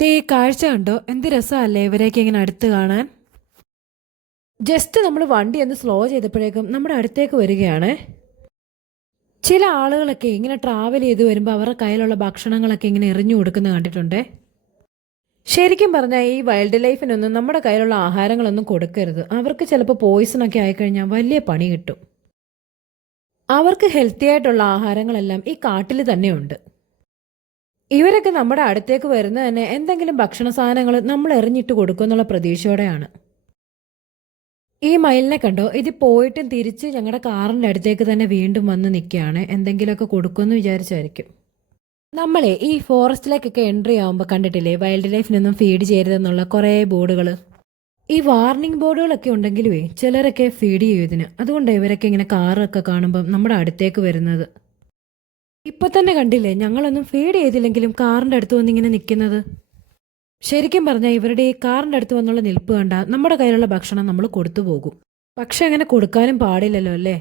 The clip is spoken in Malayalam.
ദേ ഈ കാഴ്ച കണ്ടോ, എന്ത് രസമല്ലേ ഇവരെയൊക്കെ ഇങ്ങനെ അടുത്ത് കാണാൻ. ജസ്റ്റ് നമ്മൾ വണ്ടി ഒന്ന് സ്ലോ ചെയ്തപ്പോഴേക്കും നമ്മുടെ അടുത്തേക്ക് വരികയാണ്. ചില ആളുകളൊക്കെ ഇങ്ങനെ ട്രാവൽ ചെയ്ത് വരുമ്പോൾ അവരുടെ കയ്യിലുള്ള ഭക്ഷണങ്ങളൊക്കെ ഇങ്ങനെ എറിഞ്ഞു കൊടുക്കുന്ന കണ്ടിട്ടുണ്ടേ. ശരിക്കും പറഞ്ഞാൽ ഈ വൈൽഡ് ലൈഫിനൊന്നും നമ്മുടെ കയ്യിലുള്ള ആഹാരങ്ങളൊന്നും കൊടുക്കരുത്. അവർക്ക് ചിലപ്പോൾ പോയിസൺ ഒക്കെ ആയിക്കഴിഞ്ഞാൽ വലിയ പണി കിട്ടും. അവർക്ക് ഹെൽത്തി ആയിട്ടുള്ള ആഹാരങ്ങളെല്ലാം ഈ കാട്ടിൽ തന്നെ ഉണ്ട്. ഇവരൊക്കെ നമ്മുടെ അടുത്തേക്ക് വരുന്നത് തന്നെ എന്തെങ്കിലും ഭക്ഷണ സാധനങ്ങൾ നമ്മൾ എറിഞ്ഞിട്ട് കൊടുക്കുമെന്നുള്ള പ്രതീക്ഷയോടെയാണ്. ഈ മയിലിനെ കണ്ടോ, ഇത് പോയിട്ടും തിരിച്ച് ഞങ്ങളുടെ കാറിൻ്റെ അടുത്തേക്ക് തന്നെ വീണ്ടും വന്ന് നിൽക്കുകയാണ്. എന്തെങ്കിലുമൊക്കെ കൊടുക്കുമെന്ന് വിചാരിച്ചായിരിക്കും. നമ്മളെ ഈ ഫോറസ്റ്റിലേക്കൊക്കെ എൻട്രി ആകുമ്പോൾ കണ്ടിട്ടില്ലേ, വൈൽഡ് ലൈഫിനൊന്നും ഫീഡ് ചെയ്യരുതെന്നുള്ള കുറേ ബോർഡുകൾ. ഈ വാർണിംഗ് ബോർഡുകളൊക്കെ ഉണ്ടെങ്കിലുവേ ചിലരൊക്കെ ഫീഡ് ചെയ്യും ഇതിന്. അതുകൊണ്ട് ഇവരൊക്കെ ഇങ്ങനെ കാറൊക്കെ കാണുമ്പം നമ്മുടെ അടുത്തേക്ക് വരുന്നത്. ഇപ്പൊ തന്നെ കണ്ടില്ലേ, ഞങ്ങളൊന്നും ഫീഡ് ചെയ്തില്ലെങ്കിലും കാറിൻ്റെ അടുത്ത് വന്നിങ്ങനെ നിൽക്കുന്നത്. ശരിക്കും പറഞ്ഞാൽ ഇവരുടെ ഈ കാറിൻ്റെ അടുത്ത് വന്നുള്ള നിൽപ്പ് കണ്ട നമ്മുടെ കയ്യിലുള്ള ഭക്ഷണം നമ്മൾ കൊടുത്തു പോകും. പക്ഷെ അങ്ങനെ കൊടുക്കാനും പാടില്ലല്ലോ അല്ലേ.